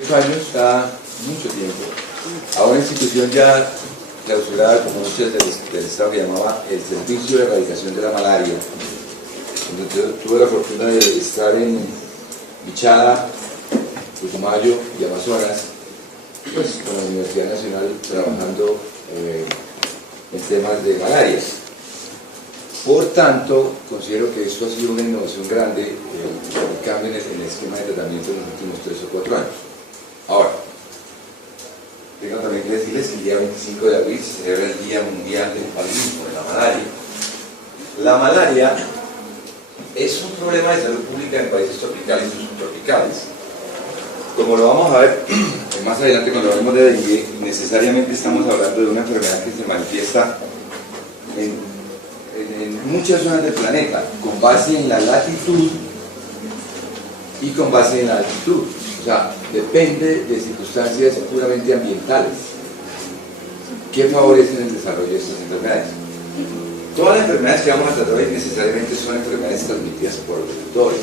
Años, cada mucho tiempo, a una institución ya clausurada como muchas del Estado que llamaba el Servicio de Erradicación de la Malaria, donde yo tuve la fortuna de estar en Bichada, Putumayo y Amazonas, pues con la Universidad Nacional trabajando en temas de malaria. Por tanto, considero que esto ha sido una innovación grande, el cambio en el esquema de tratamiento en los últimos 3 o 4 años. Ahora, tengo también que decirles que el día 25 de abril se celebra el Día Mundial del Paludismo, de la malaria. La malaria es un problema de salud pública en países tropicales y subtropicales. Como lo vamos a ver más adelante cuando hablemos de dengue, necesariamente estamos hablando de una enfermedad que se manifiesta en muchas zonas del planeta, con base en la latitud y con base en la altitud. O sea, depende de circunstancias puramente ambientales que favorecen el desarrollo de estas enfermedades. Todas las enfermedades que vamos a tratar hoy necesariamente son enfermedades transmitidas por vectores.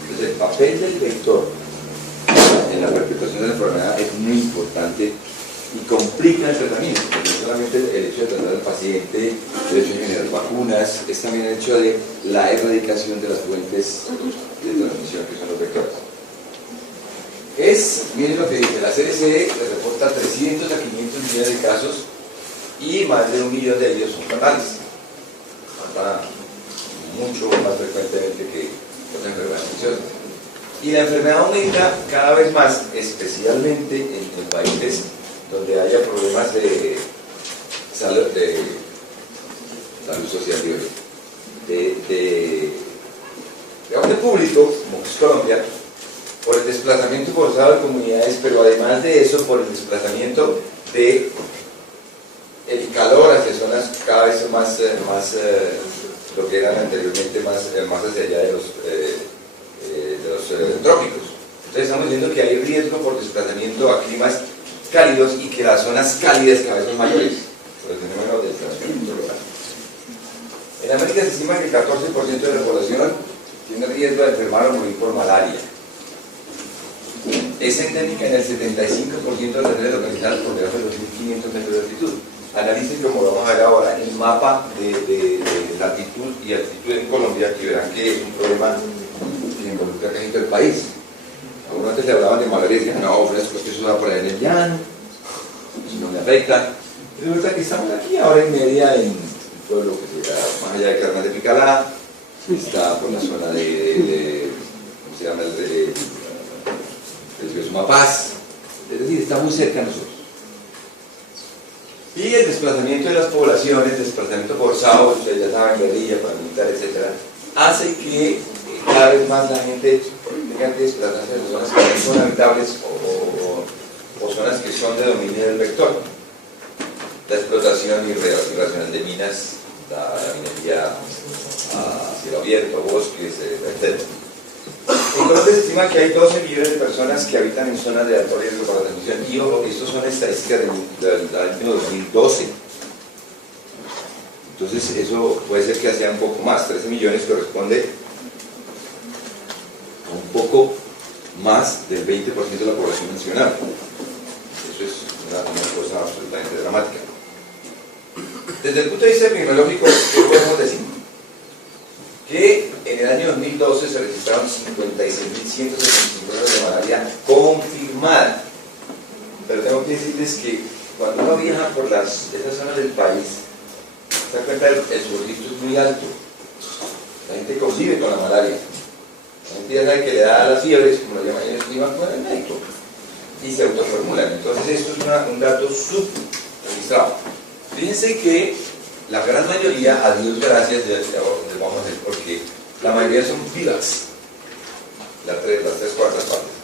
Entonces, el papel del vector en la perpetuación de la enfermedad es muy importante y complica el tratamiento, porque no solamente el hecho de tratar al paciente, el hecho de generar vacunas, es también el hecho de la erradicación de las fuentes de transmisión que son los vectores. Miren lo que dice, la CDC reporta 300 a 500 millones de casos y más de 1 millón de ellos son fatales. Matan mucho más frecuentemente que otras enfermedades infecciosas. Y la enfermedad aumenta cada vez más, especialmente en países donde haya problemas de salud social, de público, como es Colombia, por el desplazamiento forzado de comunidades, pero además de eso, por el desplazamiento de el calor hacia zonas cada vez más lo que eran anteriormente más hacia allá de los trópicos. Entonces estamos diciendo que hay riesgo por desplazamiento a climas cálidos y que las zonas cálidas cada vez son mayores por el fenómeno del calentamiento global. En América se estima que el 14% de la población tiene riesgo de enfermar o morir por malaria. Es endémica en el 75% de las áreas localizadas por debajo de 2.500 metros de altitud. Analicen, como lo vamos a ver ahora, el mapa de latitud y altitud en Colombia, y verán que es un problema que involucra casi todo el país. Algunos antes le hablaban de malaria y decían, no, fresco, eso va por ahí en el llano, eso no me afecta. Y resulta que estamos aquí a hora y media en un pueblo que se llama más allá de Carmen de Picalá, está por la zona de ¿cómo se llama? El Sumapaz, es decir, está muy cerca de nosotros. Y el desplazamiento de las poblaciones, desplazamiento forzado, ustedes ya saben, guerrilla, paramilitar, etc., hace que cada vez más la gente tenga que desplazarse de zonas que no son habitables o zonas que son de dominio del vector. La explotación irracional de minas, la minería a cielo abierto, bosques, etc. En Colombia se estima que hay 12 millones de personas que habitan en zonas de alto riesgo para la transmisión. Y ojo, estos son estadísticas del año 2012. Entonces, eso puede ser que sea un poco más. 13 millones corresponde a un poco más del 20% de la población nacional. Eso es una cosa absolutamente dramática. Desde el punto de vista epidemiológico, ¿qué podemos decir? Que en el año 2012 se registraron 56.175 casos de malaria confirmada. Pero tengo que decirles que cuando uno viaja por esas zonas del país, se da cuenta que el surgito es muy alto. La gente convive con la malaria. La gente ya sabe que le da las fiebres, como lo llaman en el clima, con el médico. Y se autoformulan. Entonces esto es un dato subregistrado. Fíjense que la gran mayoría, a Dios gracias, vamos a decir, porque la mayoría son vivas, las 3/4 partes.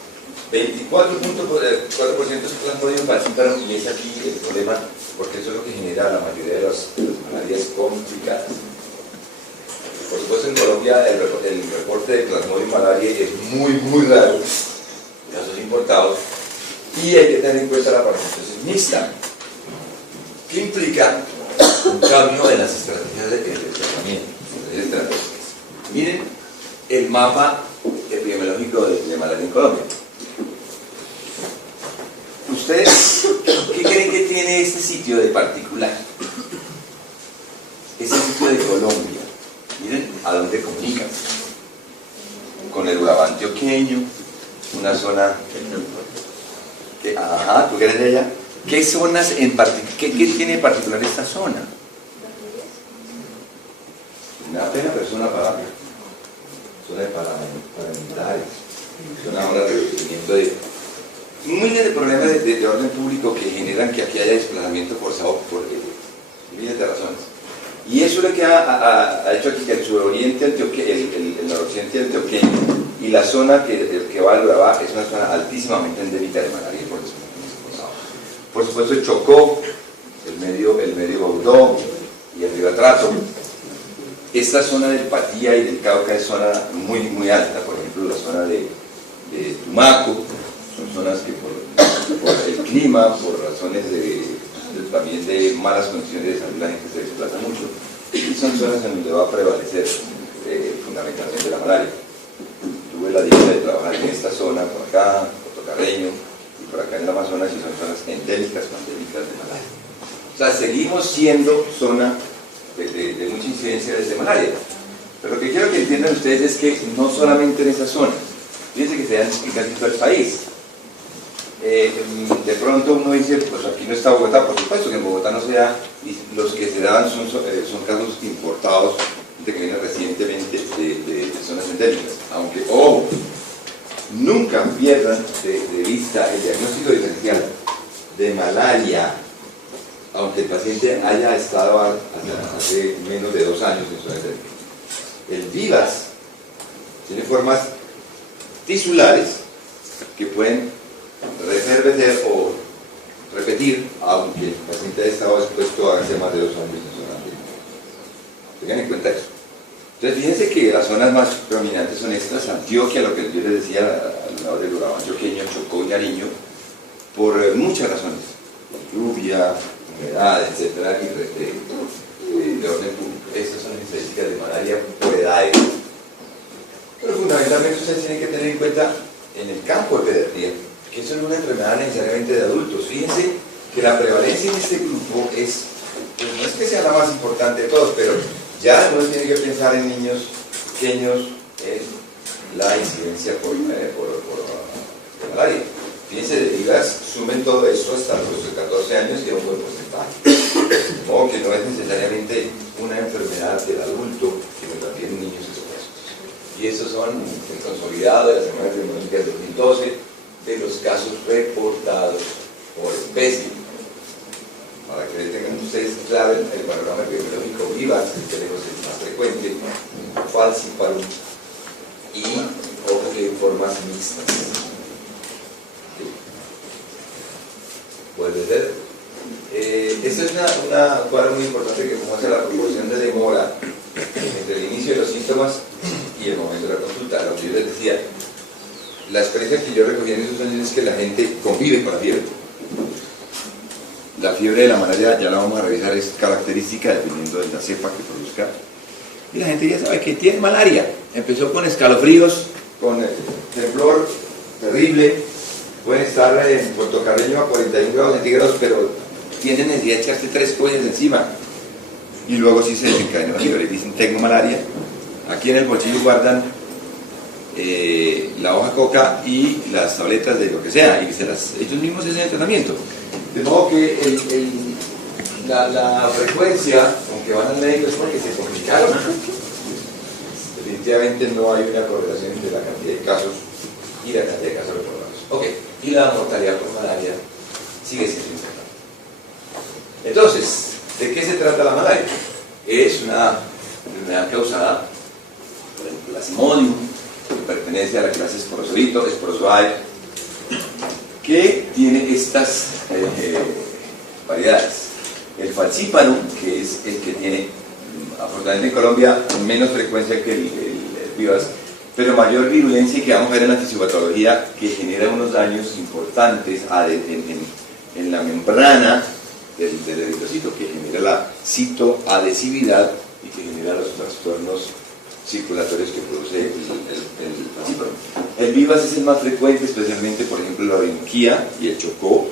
24.4% es plasmodium falciparum, y es aquí el problema, porque eso es lo que genera la mayoría de las malarias complicadas. Por supuesto, en Colombia el reporte de plasmodium malariae es muy raro, casos importados, y hay que tener en cuenta la participación mixta, que implica un cambio en las estrategias de tratamiento. Miren el mapa epidemiológico de malaria en Colombia. ¿Ustedes qué creen que tiene este sitio de particular? Este sitio de Colombia. Miren a dónde comunica. Con el Urabá antioqueño, una zona que, ajá, ¿tú eres de allá? ¿Qué zonas en particular, qué tiene en particular esta zona? Una pena, pero es una zona de paramilitares, es una zona de revestimiento de miles de problemas de orden público que generan que aquí haya desplazamiento forzado por miles de razones. Y eso es lo que ha hecho aquí que el suroriente antioqueño, el noroccidente antioqueño y la zona que va al Urabá es una zona altísimamente endémica de malaria por eso. Por supuesto el Chocó, el medio Baudó y el río Atrato. Esta zona del Patía y del Cauca es zona muy, muy alta, por ejemplo la zona de Tumaco, son zonas que por el clima, por razones también de malas condiciones de salud, la gente se desplaza mucho, y son zonas en donde va a prevalecer fundamentalmente la malaria. Tuve la dicha de trabajar en esta zona, por acá, Puerto Carreño, y por acá en el Amazonas, y son zonas endémicas, pandémicas de malaria. O sea, seguimos siendo zona de mucha incidencia de malaria. Pero lo que quiero que entiendan ustedes es que no solamente en esa zona, fíjense que se dan en casi todo el país. De pronto uno dice, pues aquí no está Bogotá, por supuesto que en Bogotá no se da, y los que se dan son casos importados de que vienen recientemente de zonas endémicas. Aunque, ojo, nunca pierdan de vista el diagnóstico diferencial de malaria, aunque el paciente haya estado hace menos de 2 años en zonas endémicas. El VIVAS tiene formas tisulares que pueden reverdecer o repetir, aunque el paciente haya estado expuesto hace más de 2 años en zonas endémicas. Tengan en cuenta eso. Entonces fíjense que las zonas más prominentes son estas: Antioquia, lo que yo les decía, al lado del Urabá antioqueño, Chocó y Nariño, por muchas razones, lluvia, humedad, etcétera, y de orden público. Estas son estadísticas de malaria por edades. Pero fundamentalmente ustedes tienen que tener en cuenta en el campo de pediatría que eso no es una enfermedad necesariamente de adultos. Fíjense que la prevalencia en este grupo es, pues no es que sea la más importante de todos, pero ya uno tiene que pensar en niños pequeños en la incidencia por malaria. Fíjense, de vidas sumen todo esto hasta los 14 años y a un buen porcentaje. De modo que no es necesariamente una enfermedad del adulto, sino también niños expuestos. Y esos son el consolidado de la Semana Epidemiológica del 2012 de los casos reportados por especie. Para que tengan ustedes claro el panorama epidemiológico VIVAS, que tenemos el más frecuente, falciparum y ojo que formas mixtas. Puede ser. Esta es una cuadra muy importante que muestra la proporción de demora entre el inicio de los síntomas y el momento de la consulta. Lo que yo les decía, la experiencia que yo recogí en esos años es que la gente convive con la fiebre. La fiebre de la malaria, ya la vamos a revisar, es característica dependiendo de la cepa que produzca. Y la gente ya sabe que tiene malaria. Empezó con escalofríos, con temblor terrible. Pueden estar en Puerto Carreño a 41 grados centígrados, pero tienen necesidad de echarse 3 collas encima. Y luego sí se desencadena la fiebre. Dicen, tengo malaria. Aquí en el bolsillo guardan la hoja coca y las tabletas de lo que sea, y ellos mismos hacen el tratamiento. De modo que la frecuencia con que van al médico es porque se complicaron. Definitivamente no hay una correlación entre la cantidad de casos y la cantidad de casos reportados. Ok, y la mortalidad por malaria sigue siendo importante. Entonces, ¿de qué se trata la malaria? Es una enfermedad causada por el Plasmodium, que pertenece a la clase Sporozoae, que tiene estas variedades. El falciparum, que es el que tiene, afortunadamente en Colombia, menos frecuencia que el VIVAS, pero mayor virulencia, y que vamos a ver en la fisiopatología, que genera unos daños importantes en la membrana del eritrocito, que genera la citoadhesividad y que genera los trastornos circulatorios que produce el falciparum. El VIVAS es el más frecuente, especialmente, por ejemplo, la Orinoquía y el Chocó,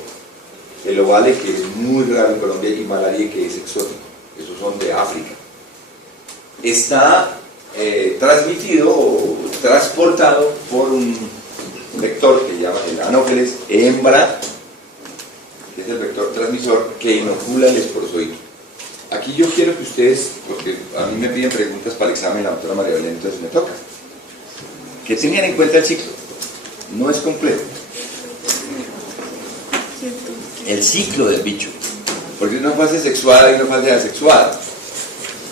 el ovale, que es muy raro en Colombia, y malaria, que es exótico. Esos son de África. Está transmitido o transportado por un vector que se llama el Anopheles hembra, que es el vector transmisor que inocula el esporozoito. Aquí yo quiero que ustedes, porque a mí me piden preguntas para el examen, la doctora María Belén, entonces me toca, que tengan en cuenta el ciclo. No es completo. El ciclo del bicho, porque es una fase sexuada y una fase asexuada,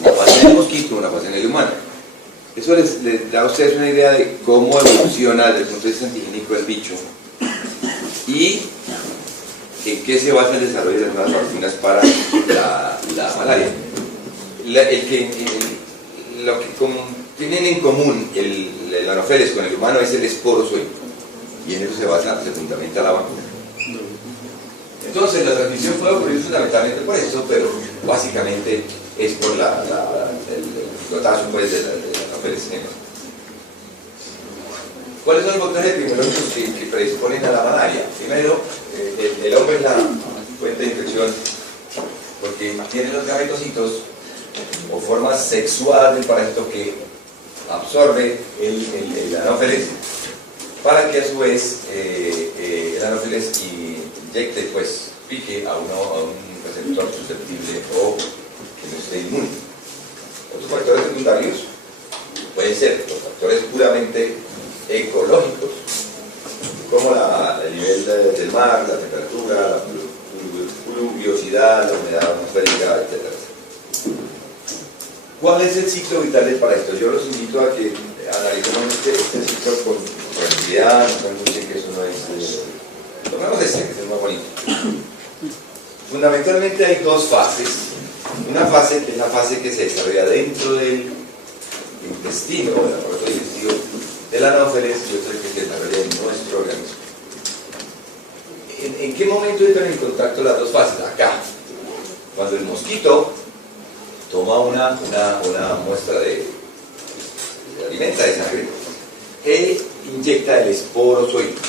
una fase en el mosquito, una fase en el humano. Eso les da a ustedes una idea de cómo evoluciona desde el punto de vista antigénico el bicho y en qué se basa el desarrollo de las nuevas vacunas para la malaria. Lo que tienen en común el Anopheles con el humano es el esporozoito, y en eso se fundamenta la vacuna. Entonces la transmisión puede ocurrir fundamentalmente por eso, pero básicamente es por el flotazo pues, de la Anopheles hembra. ¿Cuáles son los factores epidemiológicos que predisponen a la malaria? Primero, el hombre es la fuente de infección porque tiene los gametocitos o formas sexuadas del parásito que absorbe el Anopheles para que a su vez el Anopheles inyecte, pues, pique a un receptor susceptible o que no esté inmune. Otros factores secundarios pueden ser los factores puramente ecológicos, como el nivel del mar, la temperatura, la pluviosidad, la humedad atmosférica, etc. ¿Cuál es el ciclo vital del parásito? Yo los invito a que analicemos este ciclo con tranquilidad, no pensemos que eso no es... Tomemos este, que es el más bonito. Fundamentalmente hay dos fases. Una fase que es la fase que se desarrolla dentro del intestino, del aparato digestivo del Anopheles, y otra que se desarrolla en nuestro organismo. ¿En qué momento entran en contacto las dos fases? Acá. Cuando el mosquito toma una muestra de alimenta de sangre e inyecta el esporozoito.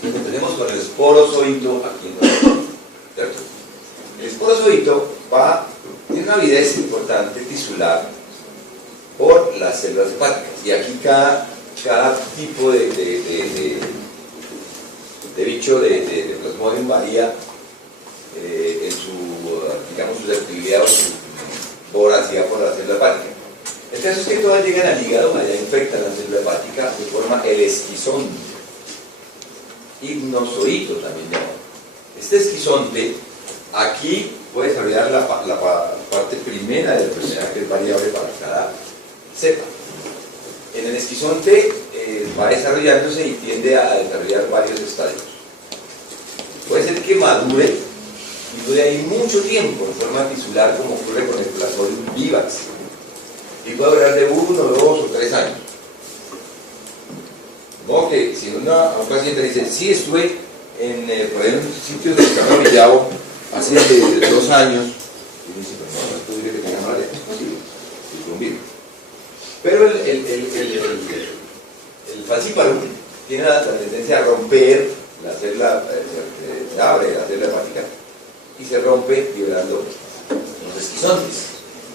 Tenemos con el esporozoito aquí en el cuerpo, ¿cierto? El esporozoito tiene una avidez importante tisular por las células hepáticas, y aquí cada tipo de bicho de Plasmodium varía en su, digamos, susceptibilidad o su voracidad por la célula hepática. El caso es que todas llegan al hígado, allá infectan la célula hepática, se forma el esquizonte, hipnozoito también llamado. Este esquizonte aquí puede desarrollar la parte primera de la enfermedad, que es variable para cada cepa. En el esquizonte va desarrollándose y tiende a desarrollar varios estadios. Puede ser que madure y dure ahí mucho tiempo en forma tisular, como ocurre con el Plasmodium vivax, y puede durar de 1, 2 o 3 años. Como que si un paciente dice, sí, estuve por ahí en un sitio de Carlos Villavo hace 2 años, y dice, pero no es posible que tenga malaria, es posible, es un virus. Pero el falciparum tiene la tendencia a romper la célula, se abre la célula hepática y se rompe liberando los esquizontes.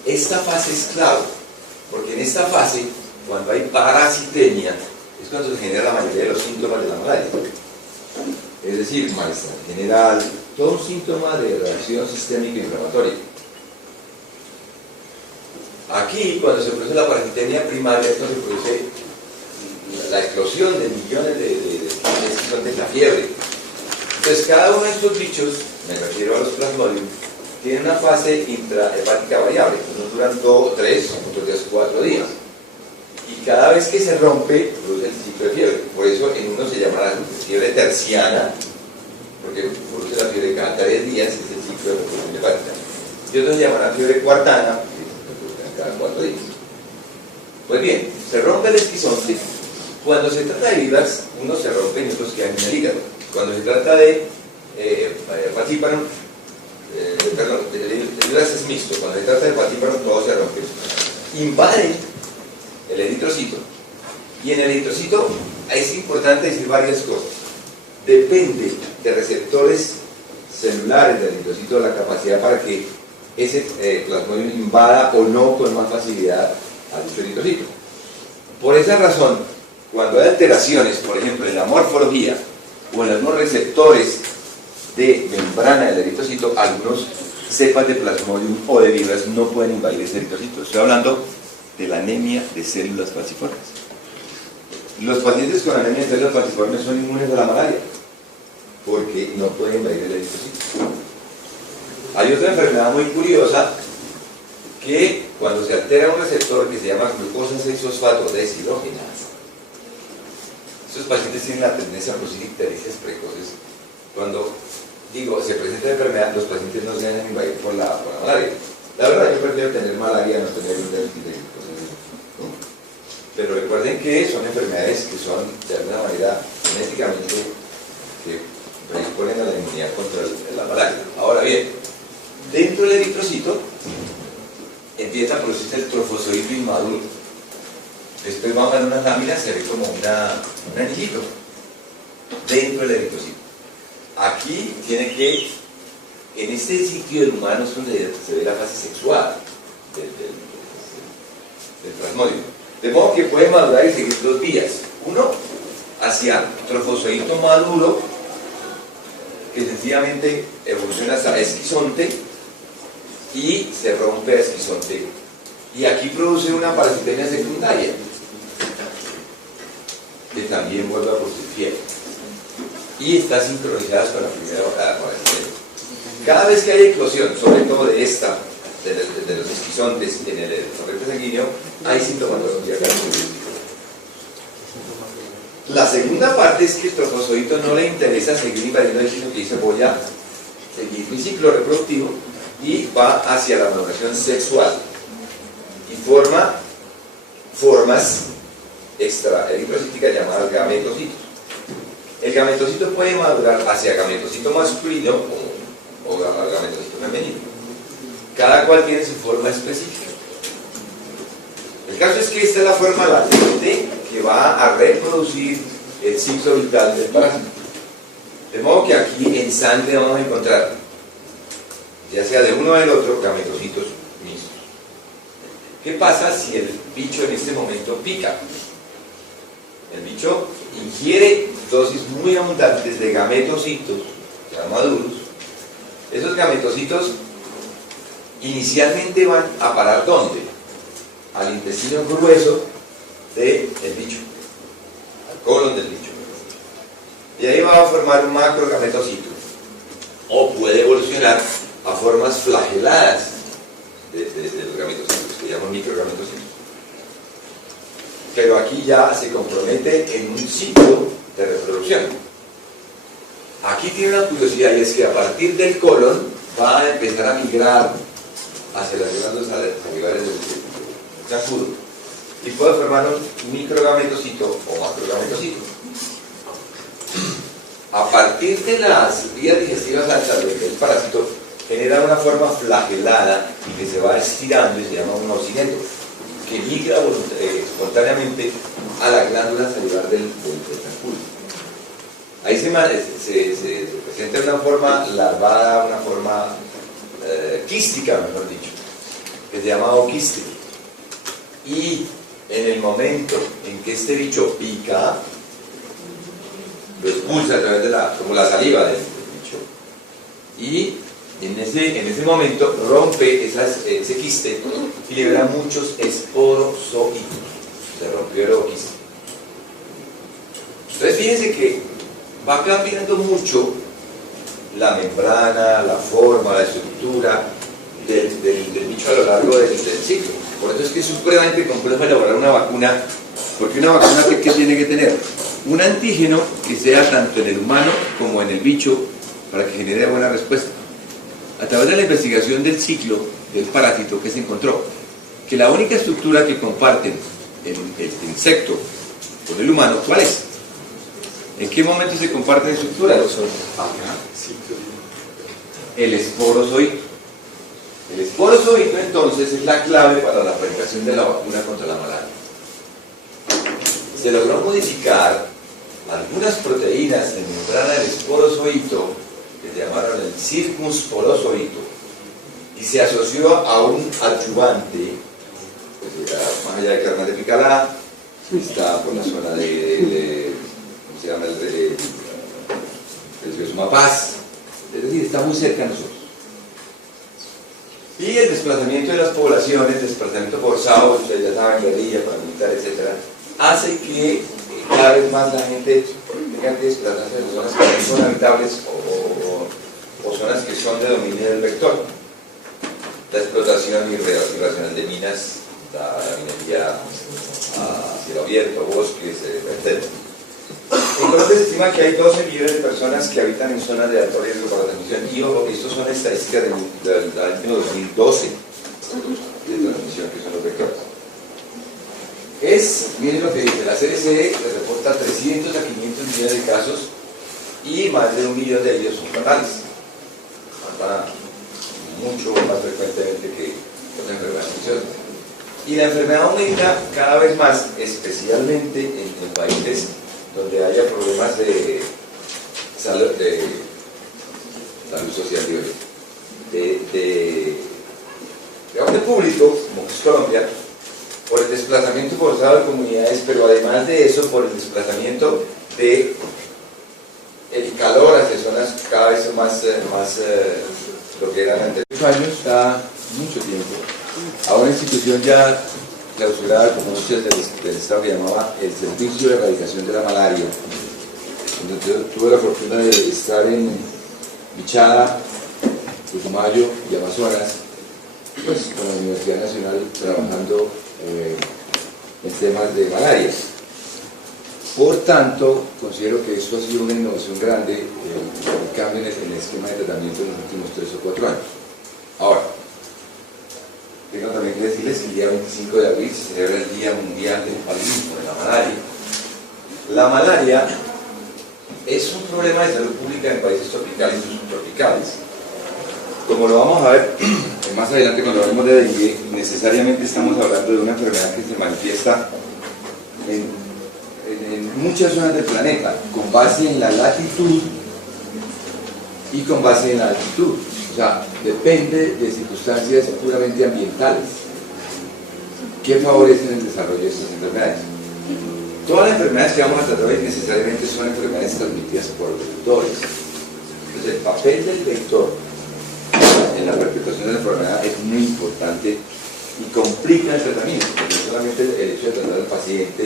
Esta fase es clave, porque en esta fase, cuando hay parasitemia, es cuando se genera la mayoría de los síntomas de la malaria. Es decir, malestar general, todo un síntoma de reacción sistémica inflamatoria. Aquí, cuando se produce la parasitemia primaria, esto se produce la explosión de millones de esquizontes, la fiebre. Entonces, cada uno de estos bichos, me refiero a los Plasmodium, tiene una fase intrahepática variable. Unos duran 2, 3, otros días 4 días. Y cada vez que se rompe, produce el ciclo de fiebre. Por eso en uno se llama la fiebre terciana, porque produce la fiebre cada 3 días, es el ciclo de reproducción hepática. Y otros se llaman la fiebre cuartana, cada 4 días. Pues bien, se rompe el esquizonte. Cuando se trata de vivax, unos se rompen y otros quedan en el hígado. Cuando se trata de falciparum, perdón, el vivax es mixto. Cuando se trata de falciparum, todo se rompe. Invade el eritrocito, y en el eritrocito es importante decir varias cosas. Depende de receptores celulares del eritrocito la capacidad para que ese plasmodium invada o no con más facilidad a dicho eritrocito. Por esa razón, cuando hay alteraciones, por ejemplo, en la morfología o en algunos receptores de membrana del eritrocito, algunos cepas de plasmodium o de vibras no pueden invadir ese eritrocito. Estoy hablando de la anemia de células falciformes. Los pacientes con anemia de células falciformes son inmunes a la malaria porque no pueden invadir el eritrocito. Hay otra enfermedad muy curiosa que cuando se altera un receptor que se llama glucosa 6-fosfato deshidrogenasa, estos pacientes tienen la tendencia a producir ictericias precoces. Cuando se presenta la enfermedad, los pacientes no se dejan invadir por la malaria. La verdad, yo prefiero tener malaria a no tener un déficit de glucosa, ¿no? Pero recuerden que son enfermedades que son de alguna manera genéticamente que predisponen a la inmunidad contra la malaria. Ahora bien, dentro del eritrocito empieza a producirse el trofozoito inmaduro. Después vamos a ver unas láminas, se ve como un anillito dentro del eritrocito. Aquí tiene que, en este sitio del humano es donde se ve la fase sexual del plasmodium. De modo que puede madurar y seguir dos vías. Uno, hacia trofozoito maduro, que sencillamente evoluciona hasta esquizonte y se rompe a esquizonte. Y aquí produce una parasitemia secundaria, que también vuelve a producir fiebre. Y está sincronizada con la primera parasitemia. Cada vez que hay eclosión, sobre todo de los esquizontes en el torrente sanguíneo, hay sintomatología característica. La segunda parte es que el trofozoito no le interesa seguir invadiendo, sino que dice: voy a seguir mi ciclo reproductivo, y va hacia la maduración sexual y forma formas extraeritrocíticas llamadas gametocitos. El gametocito puede madurar hacia gametocito masculino o gametocito femenino. Cada cual tiene su forma específica. El caso es que esta es la forma latente que va a reproducir el ciclo vital del parásito. De modo que aquí en sangre vamos a encontrar, ya sea de uno o del otro, gametocitos mixtos. ¿Qué pasa si el bicho en este momento pica? El bicho ingiere dosis muy abundantes de gametocitos ya maduros. Esos gametocitos inicialmente van a parar ¿dónde? Al intestino grueso del bicho, al colon del bicho. Y ahí va a formar un macrogametocito, o puede evolucionar a formas flageladas de los gametocitos, que llaman microgametocitos. Pero aquí ya se compromete en un ciclo de reproducción. Aquí tiene una curiosidad, y es que a partir del colon va a empezar a migrar hacia las glándulas salivares del zancudo y puede formar un microgametocito o macrogametocito. A partir de las vías digestivas altas del parásito genera una forma flagelada que se va estirando y se llama un ocineto, que migra espontáneamente a la glándula salivar del zancudo. Ahí se presenta una forma larvada, una forma quística, mejor dicho, que se llama oquiste. Y en el momento en que este bicho pica, lo expulsa a través de como la saliva del bicho, y en ese momento rompe ese quiste y libera muchos esporozoitos. Se rompió el oquiste. Entonces fíjense que va cambiando mucho la membrana, la forma, la estructura del bicho a lo largo del ciclo. Por eso es que es supremamente complejo elaborar una vacuna, porque una vacuna ¿qué tiene que tener? Un antígeno que sea tanto en el humano como en el bicho, para que genere buena respuesta. A través de la investigación del ciclo del parásito, que se encontró que la única estructura que comparten el insecto con el humano, ¿cuál es? ¿En qué momento se comparten estructuras? El esporozoito. El esporozoito entonces es la clave para la fabricación de la vacuna contra la malaria. Se logró modificar algunas proteínas en membrana del esporozoito que se llamaron el Circus Polosoito, y se asoció a un adyuvante, pues era más allá de Carmen de Picalá, está por la zona ¿cómo se llama? El río Sumapaz, es decir, está muy cerca de nosotros. Y el desplazamiento de las poblaciones, desplazamiento forzado, ustedes ya saben, guerrilla, paramilitar, etc., hace que cada vez más la gente tenga que desplazarse de zonas que no son habitables o zonas que son de dominio del vector. La explotación irracional de minas, la minería a cielo abierto, bosques, etc. En Colombia se estima que hay 12 millones de personas que habitan en zonas de alto riesgo para la transmisión, y ojo, estas son estadísticas del año 2012 de transmisión, que son los vectores. Miren lo que dice, la CDC reporta 300 a 500 millones de casos y más de 1 millón de ellos son fatales. Matan mucho más frecuentemente que las enfermedades infecciosas. Y la enfermedad aumenta cada vez más, especialmente en países donde haya problemas de salud social, de orden público, como es Colombia, por el desplazamiento forzado de comunidades, pero además de eso, por el desplazamiento de el calor hacia zonas cada vez más lo que eran antes. Años está mucho tiempo a una institución ya clausurada como muchas del Estado que llamaba el Servicio de Erradicación de la Malaria. Entonces, tuve la fortuna de estar en Bichada, Putumayo y Amazonas, pues con la Universidad Nacional trabajando en temas de malaria. Por tanto, considero que esto ha sido una innovación grande, el cambio en el esquema de tratamiento en los últimos 3 o 4 años. Ahora, tengo también que decirles que el día 25 de abril se celebra el Día Mundial del Paludismo, de la malaria. La malaria es un problema de salud pública en países tropicales y subtropicales. Como lo vamos a ver más adelante cuando hablemos de dengue, necesariamente estamos hablando de una enfermedad que se manifiesta en muchas zonas del planeta, con base en la latitud y con base en la altitud. O sea, depende de circunstancias puramente ambientales que favorecen el desarrollo de estas enfermedades. Todas las enfermedades que vamos a tratar hoy necesariamente son enfermedades transmitidas por vectores. Entonces, el papel del vector en la perpetuación de la enfermedad es muy importante y complica el tratamiento, porque no solamente el hecho de tratar al paciente,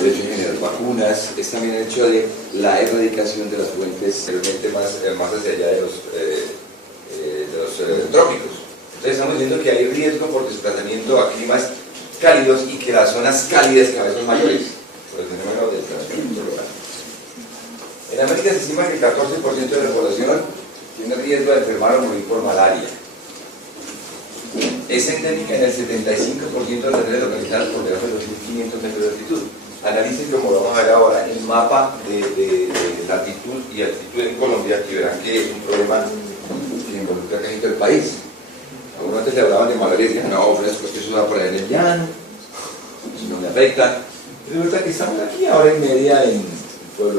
el hecho de generar vacunas, es también el hecho de la erradicación de las fuentes realmente más hacia allá de los trópicos. Entonces estamos diciendo que hay riesgo por desplazamiento a climas cálidos y que las zonas cálidas cada vez son mayores por el fenómeno del calentamiento global. En América se estima que el 14% de la población tiene riesgo de enfermar o morir por malaria. Es endémica en el 75% de las áreas localizadas por debajo de 2.500 metros de altitud. Analicen, como lo vamos a ver ahora, el mapa de latitud y altitud en Colombia, y verán que es un problema que involucra casi todo el país. Algunos antes le hablaban de malaria y decían, no, fresco, es que eso va por ahí en el llano, eso no me afecta. Resulta que estamos aquí a hora y media en el pueblo.